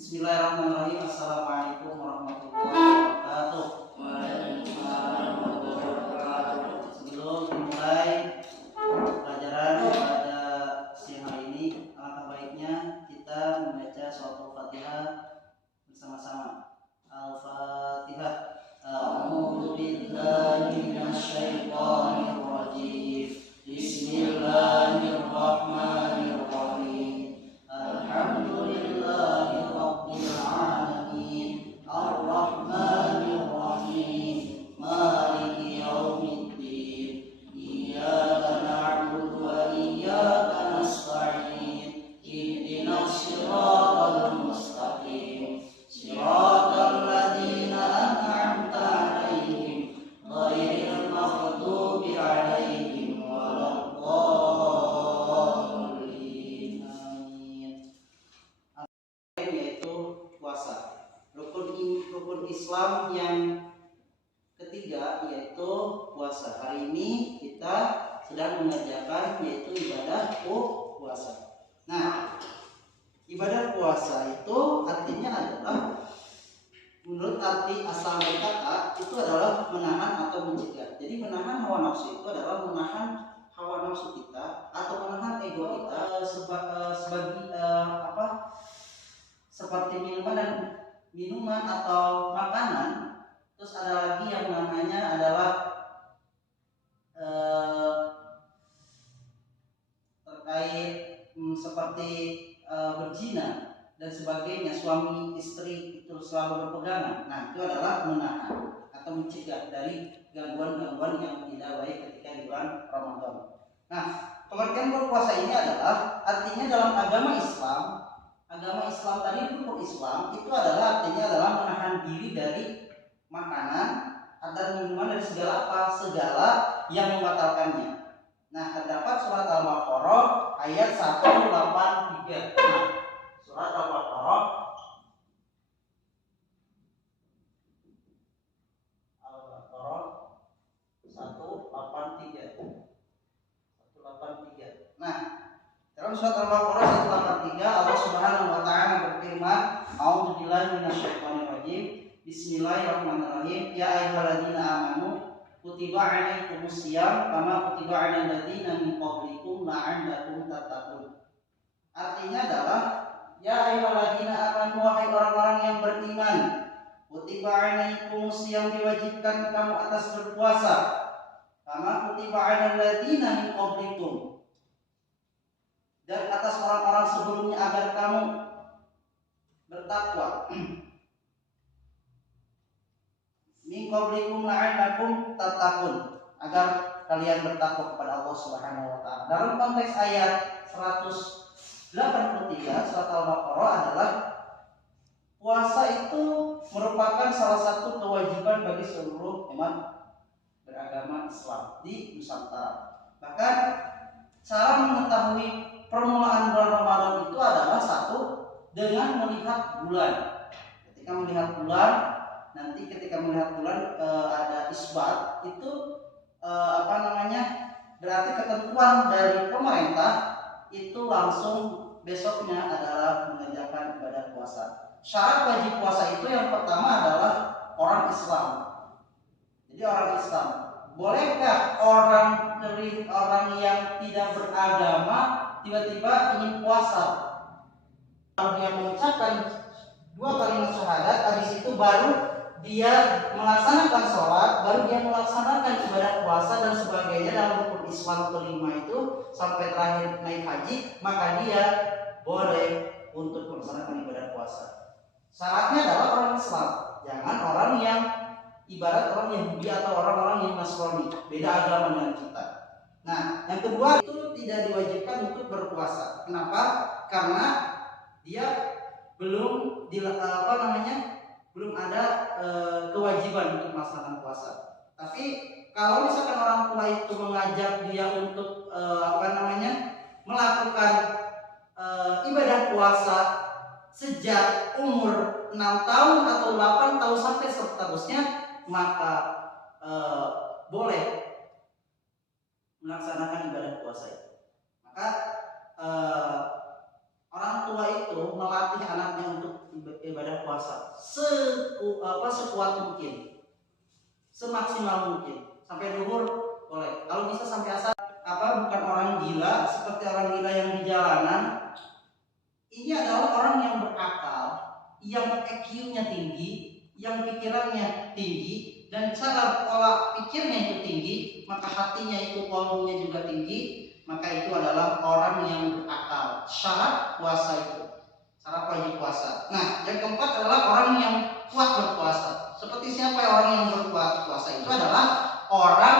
Bismillahirrahmanirrahim. Assalamualaikum warahmatullahi wabarakatuh. Waalaikumsalam warahmatullahi wabarakatuh. Sebelum dimulai pelajaran pada siang hari ini, alangkah baiknya kita membaca surat Al-Fatihah bersama-sama. Al-Fatihah. A'udzu billahi minasyaitonir rajim. Bismillahirrahmanirrahim. Alhamdulillahi rabbil alamin. Ar-Rahmanir Rahim. Maliki yaumiddin. Iyyaka na'budu wa iyyaka nasta'in. Ihdinas siratal mustaqim. Siratal ladzina an'amta 'alaihim ghairil maghdubi 'alaihim waladdallin. Amin. Yaitu puasa. Rukun Islam yang ketiga yaitu puasa. Hari ini kita sedang mengerjakan yaitu ibadah puasa. Nah, ibadah puasa itu artinya adalah, menurut arti asal dari kata itu adalah menahan atau mencegah. Jadi menahan hawa nafsu itu adalah menahan hawa nafsu kita atau menahan ego kita seperti minuman atau makanan. Terus ada lagi yang namanya adalah terkait seperti berzina dan sebagainya, suami istri itu selalu berpegangan. Nah, itu adalah menahan atau mencegah dari gangguan-gangguan yang tidak baik ketika di bulan Ramadan. Nah, pengertian berpuasa ini adalah artinya dalam agama Islam tadi, rukun Islam itu adalah artinya adalah menahan diri dari makanan atau minuman dari segala yang membatalkannya. Nah, terdapat surat Al-Baqarah ayat 183. Nah, surat Al-Baqarah 183. Nah, dalam surat Al-Baqarah 183 Allah Subhanahu wa taala berfirman, A'udzubillahi minasyaitonirrajim. Bismillahirrahmanirrahim. Ya ayyuhalladzina amanu kutiba 'alaikumusiyam kama kutiba 'alal ladzina min qablikum la'allakum tattaqun. Artinya adalah, ya ayyuhalladzina amanu, wahai orang-orang yang beriman, kutiba 'alaikumusiyam, diwajibkan kamu atas berpuasa, kama kutiba 'alal ladzina min qablikum, dan atas orang-orang sebelumnya agar kamu bertakwa. Min qablikum la'allakum tattaqun, agar kalian bertakwa kepada Allah Subhanahu wa taala. Dalam konteks ayat 183 surat Al-Baqarah adalah puasa itu merupakan salah satu kewajiban bagi seluruh umat beragama Islam di Nusantara. Bahkan cara mengetahui permulaan bulan Ramadan itu adalah satu, dengan melihat bulan. Ketika melihat bulan, nanti ketika melihat bulan ada isbat, itu berarti ketentuan dari pemerintah itu langsung besoknya adalah mengerjakan ibadah puasa. Syarat wajib puasa itu yang pertama adalah orang Islam. Jadi orang Islam. Bolehkah orang yang tidak beragama tiba-tiba ingin puasa? Kalau dia mengucapkan 2 kalimat syahadat, habis itu baru dia melaksanakan sholat, baru dia melaksanakan ibadah puasa dan sebagainya dalam rukun Islam kelima itu sampai terakhir naik haji, maka dia boleh untuk melaksanakan ibadah puasa. Syaratnya adalah orang Islam, jangan orang yang ibarat orang Yahudi atau orang-orang yang Nasrani, beda agama dengan kita. Nah, yang kedua itu tidak diwajibkan untuk berpuasa. Kenapa? Karena dia belum belum ada kewajiban untuk melaksanakan puasa. Tapi kalau misalkan orang tua itu mengajak dia untuk melakukan ibadah puasa sejak umur 6 tahun atau 8 tahun sampai seterusnya, maka boleh melaksanakan ibadah puasa itu. Maka orang tua itu melatih anaknya untuk berpuasa sekuat mungkin, semaksimal mungkin. Sampai duhur boleh. Kalau bisa sampai asar bukan orang gila seperti orang gila yang di jalanan. Ini adalah orang yang berakal, yang EQ-nya tinggi, yang pikirannya tinggi, dan cara pola pikirnya itu tinggi, maka hatinya itu kolbunya juga tinggi. Maka itu adalah orang yang berakal. Syarat puasa itu, syarat wajib puasa. Nah, yang keempat adalah orang yang kuat berpuasa. Seperti siapa orang yang berkuat puasa? Itu adalah orang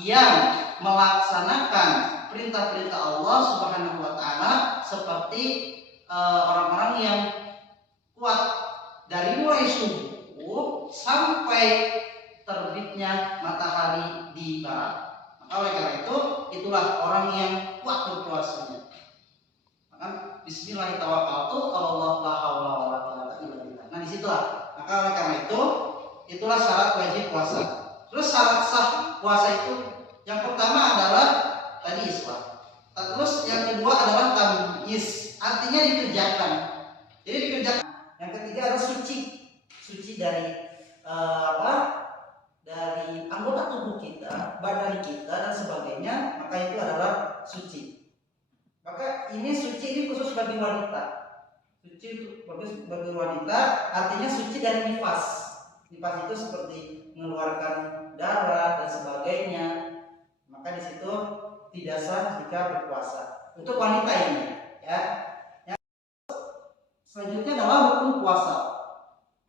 yang melaksanakan perintah-perintah Allah Subhanahu wa taala, seperti orang-orang yang kuat dari mulai subuh sampai terbitnya matahari di barat. Maka oleh karena itu, itulah orang yang kuat berpuasanya. Maka bismillahirrahmanirrahim, Allah la haula wala quwwata illa billah. Nah, disitulah. Maka oleh karena itu, itulah syarat wajib puasa. Terus syarat sah puasa itu yang pertama adalah tadi islah. Terus yang kedua adalah tamyiz, artinya dikerjakan. Jadi dikerjakan. Yang ketiga adalah suci dari dari anggota tubuh kita, badan kita dan sebagainya. Maka itu adalah suci. Maka ini suci ini khusus bagi wanita. Suci bagi wanita artinya suci dari nifas. Nifas itu seperti mengeluarkan darah dan sebagainya. Maka di situ tidak sah jika berpuasa. Untuk wanita ini, ya. Selanjutnya adalah rukun puasa.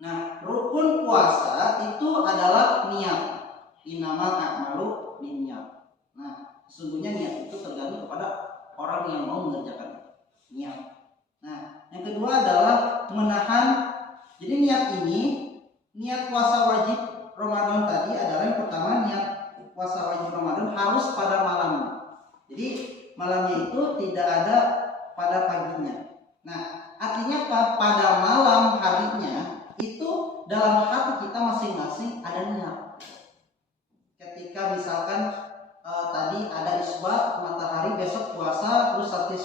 Nah, rukun puasa itu adalah niat. Innamal a'malu binniyat. Nah, sesungguhnya niat itu tergantung kepada orang yang mau mengerjakan niat. Nah, yang kedua adalah menahan. Jadi niat puasa wajib Ramadan tadi adalah yang pertama, niat puasa wajib Ramadan harus pada malamnya. Jadi malamnya itu tidak ada pada paginya. Nah, artinya pada malam harinya itu dalam hati kita masing-masing ada niat. Ketika misalkan tadi ada isbat matahari, besok puasa, terus nanti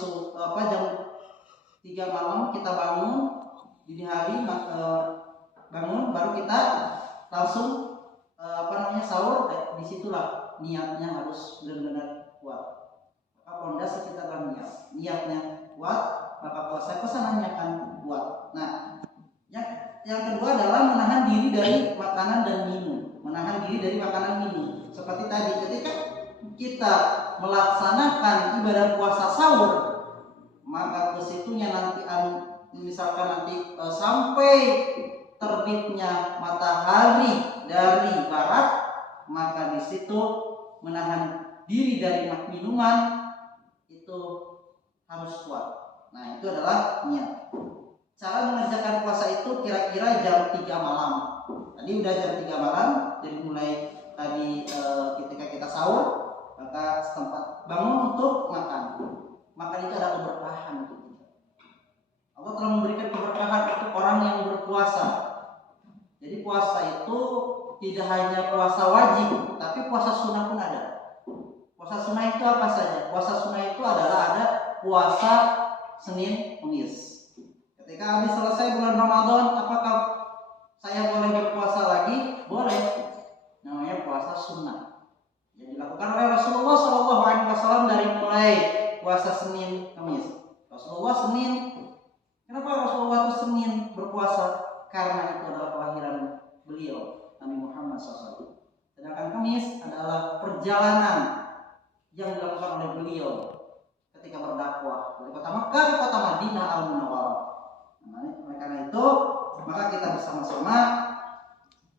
jam 3 malam kita bangun, dini hari bangun, baru kita langsung sahur. Disitulah niatnya harus benar-benar kuat. Maka pondasi kita dalam niatnya kuat, maka puasanya akan kuat. Nah, yang kedua adalah menahan diri dari makanan dan minum. Menahan diri dari makanan minum. Seperti tadi, ketika kita melaksanakan ibadah puasa sahur, maka kesitunya nanti misalkan nanti sampai terbitnya matahari dari barat, maka di situ menahan diri dari minuman itu harus kuat. Nah, itu adalah niat. Cara mengerjakan puasa itu kira-kira jam 3 malam. Tadi udah jam 3 malam, jadi mulai tadi ketika kita sahur, maka setempat bangun untuk makan. Makan itu ada keberkahan. Allah telah memberikan keberkahan untuk orang yang berpuasa. Jadi puasa itu tidak hanya puasa wajib, tapi puasa sunnah pun ada. Puasa sunnah itu apa saja? Puasa sunnah itu adalah ada puasa Senin, Kamis. Ketika habis selesai bulan Ramadan, apakah saya boleh berpuasa lagi? Boleh. Namanya puasa sunnah. Yang dilakukan oleh Rasulullah SAW dari mulai puasa Senin, Kamis. Rasulullah Senin. Kenapa Rasulullah itu Senin berpuasa? Karena itu adalah kelahiran beliau, Nabi Muhammad SAW. Sedangkan Kamis adalah perjalanan yang dilakukan oleh beliau ketika berdakwah dari kota Makkah ke kota Madinah Al-Munawwarah. Oleh karena itu, maka kita bersama-sama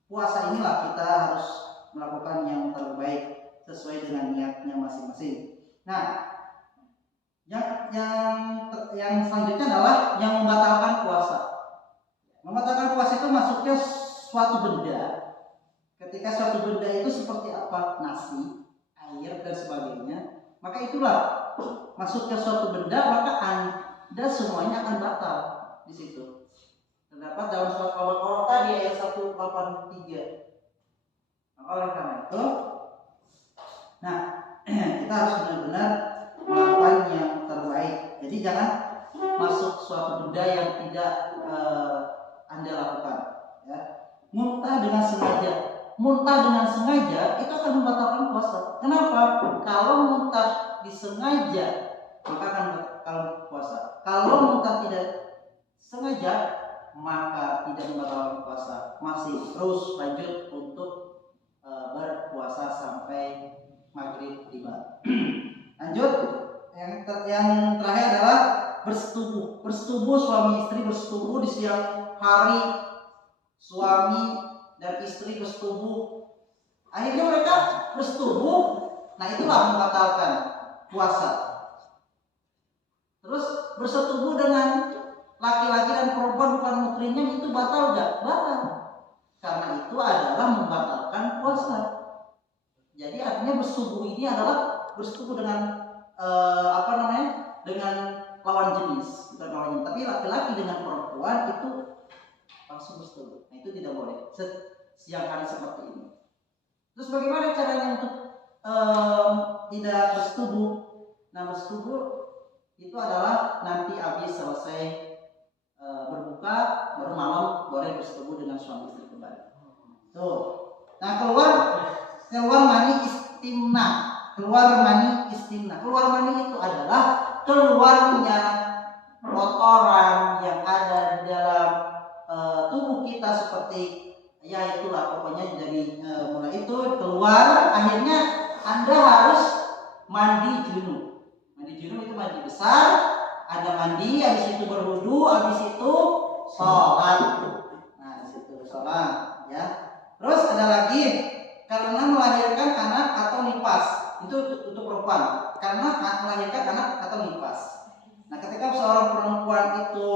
puasa inilah kita harus melakukan yang terbaik sesuai dengan niatnya masing-masing. Nah, yang selanjutnya adalah yang membatalkan puasa. Membatalkan puasa itu masuknya suatu benda. Ketika suatu benda itu seperti apa? Nasi, air dan sebagainya. Maka itulah masuknya suatu benda, maka Anda semuanya akan batal di situ. Terdapat dalam surat Al-Baqarah tadi ayat 183. Maka oleh karena itu, nah kita harus benar-benar melakukan yang terbaik. Jadi jangan masuk suatu benda yang tidak Anda lakukan. Ya. Muntah dengan sengaja. Muntah dengan sengaja itu akan membatalkan puasa. Kenapa? Kalau muntah disengaja maka akan membatalkan puasa. Kalau muntah tidak sengaja maka tidak membatalkan puasa. Masih terus lanjut untuk berpuasa sampai maghrib tiba. Lanjut. Yang terakhir adalah bersetubuh. Bersetubuh, suami istri bersetubuh di siang hari. Suami dan istri bersetubuh, akhirnya mereka bersetubuh, nah itulah membatalkan puasa. Terus bersetubuh dengan laki-laki dan perempuan bukan muhrimnya itu batal gak? Batal, karena itu adalah membatalkan puasa. Jadi artinya bersetubuh ini adalah bersetubuh dengan dengan lawan jenis, bukan lawan jenis, tapi laki-laki dengan perempuan itu langsung bersetubuh. Nah itu tidak boleh siang hari seperti ini. Terus bagaimana caranya untuk tidak bersetubuh? Nah bersetubuh itu adalah nanti habis selesai berbuka baru malam boleh bersetubuh dengan suami istri kembali. Tuh. Nah keluar mani istimna. Keluar mani istimna. Keluar mani itu adalah keluarnya kotoran yang ada di dalam tubuh kita, seperti ya itulah pokoknya. Jadi mulai itu keluar, akhirnya Anda harus mandi junub. Mandi junub itu mandi besar. Anda mandi, habis itu berwudu, habis itu sholat. Nah di situ sholat ya. Terus ada lagi karena melahirkan anak atau nifas, itu untuk perempuan, karena melahirkan anak atau nifas. Nah ketika seorang perempuan itu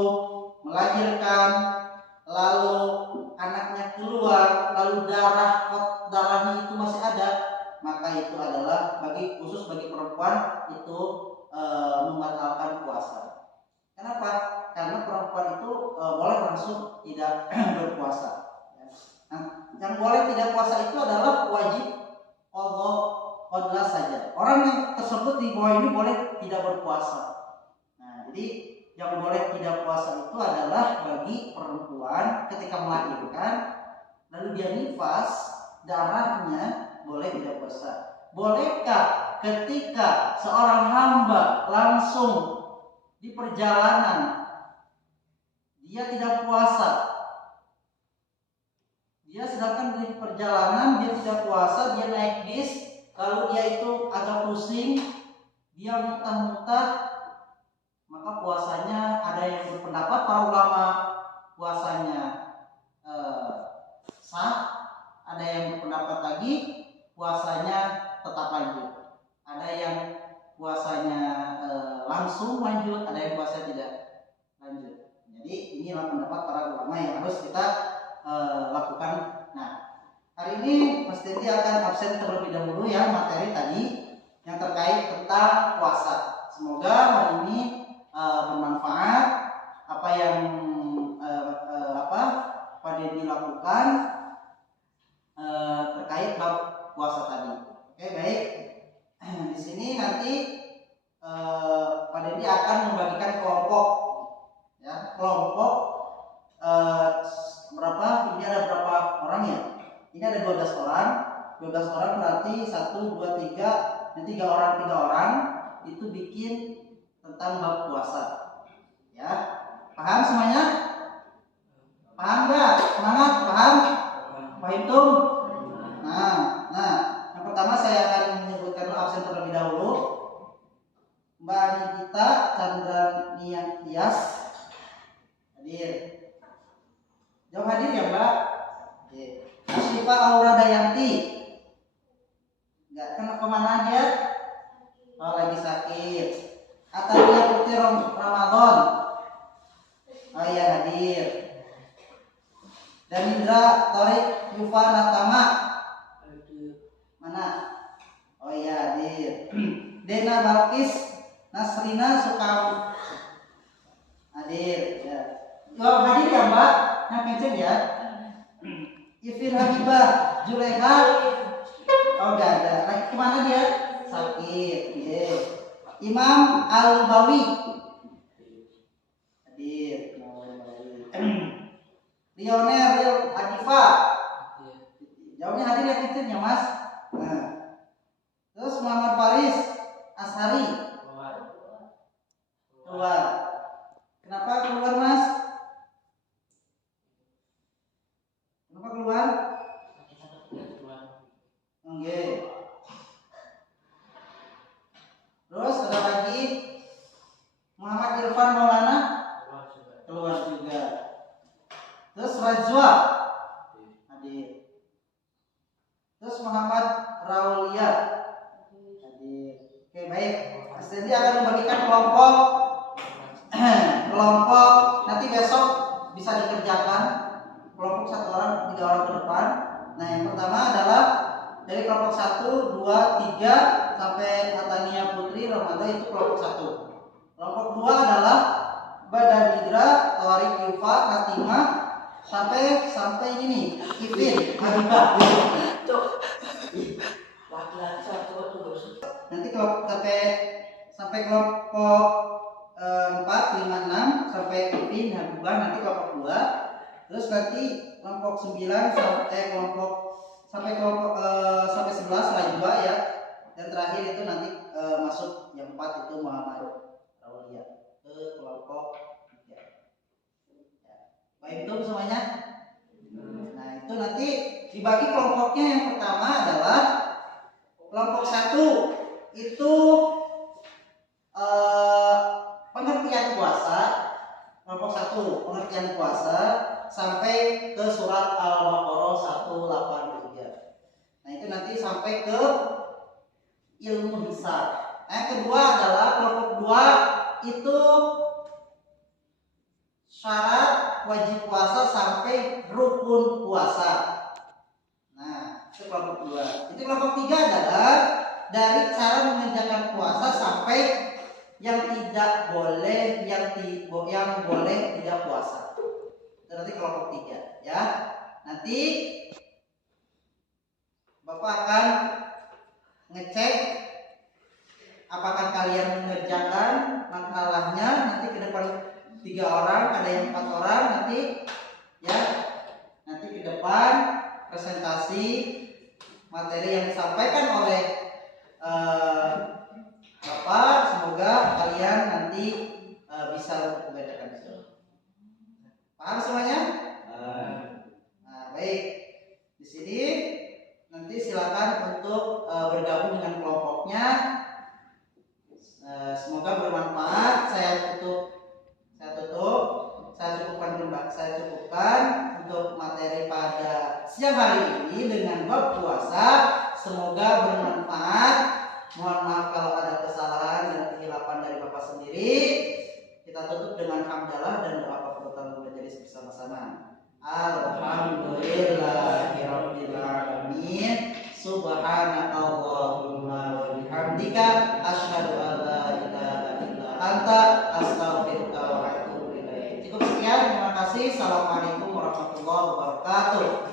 melahirkan lalu anaknya keluar, lalu darahnya itu masih ada, maka itu adalah khusus bagi perempuan itu membatalkan puasa. Kenapa? Karena perempuan itu boleh langsung tidak berpuasa. Nah, yang boleh tidak puasa itu adalah wajib qadha saja. Orang yang tersebut di bawah ini boleh tidak berpuasa. Nah, jadi yang boleh tidak puasa itu adalah bagi perempuan ketika melahirkan lalu dia nifas, darahnya boleh tidak puasa. Bolehkah ketika seorang hamba langsung di perjalanan dia tidak puasa, dia sedangkan di perjalanan dia tidak puasa, dia naik bis lalu dia itu agak pusing, dia muntah-muntah, maka puasanya ada yang berpendapat para ulama puasanya sah, ada yang berpendapat lagi puasanya tetap lanjut, ada yang puasanya langsung lanjut, ada yang puasa tidak lanjut. Jadi inilah pendapat para ulama yang harus kita lakukan. Nah hari ini Mas Dendi akan absen terlebih dahulu ya materi tadi yang terkait tentang puasa. Semoga hari ini bermanfaat apa yang Pak Dendi lakukan terkait bab puasa tadi. Oke baik. Di sini nanti Pak Dendi akan membagikan kelompok, ya kelompok berapa? Ini ada berapa orang ya? Ini ada 12 orang. 12 orang berarti 1, 2, 3. Nanti 3 orang itu bikin tentang bab puasa. Ya, paham semuanya? Paham nggak? Semangat, paham? Paham tuh? Nah, yang pertama saya akan menyebutkan absen terlebih dahulu. Mbak Nikita Chandra Tias hadir. Jauh hadir ya Mbak? Oke. Asyifa Aura Dayanti. Nggak kemana dia? Oh lagi sakit. Atalia Putri Ramadan. Oh iya hadir. Danindra Torik Yuva Natama. Mana? Oh iya hadir. Dena Balkis Nasrina Sukam hadir ya. Oh, hadir ya Mbak? Yang kenceng ya. Ifir Habibah Juleha. Oh enggak ada. Lagi kemana dia? Sakit. Yeah. Imam Al-Bawi hadir. Lionel Adifa. Jawabnya hadir ya titirnya Mas. Nah. Terus Muhammad Faris Ashari. Keluar. Kenapa keluar Mas? Kenapa keluar? Oke. Terus ada lagi Muhammad Irfan Maulana. Keluar juga. Terus Rajwa hadir. Terus Muhammad Raulia hadir. Oke baik. Mas Dendi akan membagikan kelompok nanti besok bisa dikerjakan kelompok 1 orang 3 orang ke depan. Nah yang pertama adalah dari kelompok 1, 2, 3 sampai Atania Putri Ramadan itu kelompok 1. Kelompok 2 adalah Badan Nidra, Tawarik Yufa, Katimah sampai ini nih, Ipin, Habibah. Nanti kelompok sampai kelompok 4, 5, 6 sampai Ipin, Habibah nanti kelompok 2. Terus nanti kelompok 9 sampai kelompok sampai 11 Rajwa ya. Dan terakhir itu nanti masuk yang 4 itu Muhammad Raulia ke kelompok 3. Ya. Baik itu semuanya. Nah itu nanti dibagi kelompoknya. Yang pertama adalah kelompok 1 itu pengertian puasa. Kelompok 1 pengertian puasa sampai ke surat Al-Baqarah 183. Nah itu nanti sampai ke ilmu hisab. Yang kedua adalah kelompok 2 itu syarat wajib puasa sampai rukun puasa. Nah itu kelompok 2. Itu kelompok 3 adalah dari cara mengerjakan puasa sampai yang tidak boleh, yang boleh tidak puasa. Itu nanti kelompok 3 ya. Nanti Bapak akan ngecek apakah kalian mengerjakan makalahnya. Nanti ke depan 3 orang, ada yang 4 orang nanti ya. Nanti ke depan presentasi materi yang disampaikan oleh Bapak. Semoga kalian nanti bisa membedakan itu. Paham semuanya? Nah, baik. Di sini nanti silakan untuk bergabung dengan kelompoknya. Semoga bermanfaat. Saya cukupkan untuk materi pada siang hari ini dengan bab puasa. Semoga bermanfaat. Mohon maaf kalau ada kesalahan dan kehilapan dari Bapak sendiri. Kita tutup dengan hamdalah dan doa kafaratul majelis bersama-sama. Alhamdulillahirabbil alamin. Subhanakallahumma wa bihamdika asyhadu an la ilaha illa anta astaghfiruka wa atubu ilaik. Cukup sekian, terima kasih. Assalamualaikum warahmatullahi wabarakatuh.